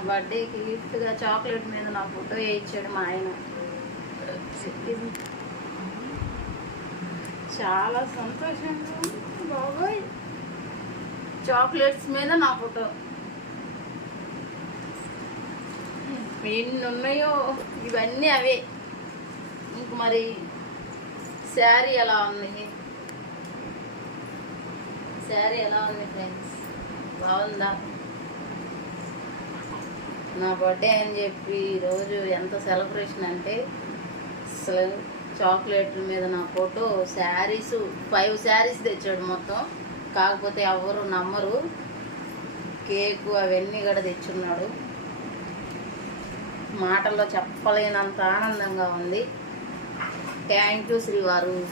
బర్త్డేకి గిఫ్ట్గా చాక్లెట్ మీద నా ఫోటో వేయించాడు మా ఆయన. చాలా సంతోషంగా బాబోయ్. చాక్లెట్స్ మీద నా ఫోటో. ఎన్ని ఉన్నాయో ఇవన్నీ అవే. ఇంక మరి శారీ ఎలా ఉంది? శారీ ఎలా ఉంది ఫ్రెండ్స్? బాగుందా? నా బర్త్డే అని చెప్పి ఈరోజు ఎంత సెలబ్రేషన్ అంటే అసలు చాక్లెట్ల మీద నా ఫోటో శారీస్ ఫైవ్ శారీస్ తెచ్చాడు మొత్తం. కాకపోతే ఎవరు నమ్మరు. కేకు అవన్నీ కూడా తెచ్చున్నాడు. మాటల్లో చెప్పలేనంత ఆనందంగా ఉంది. థ్యాంక్ యూ శ్రీవారు.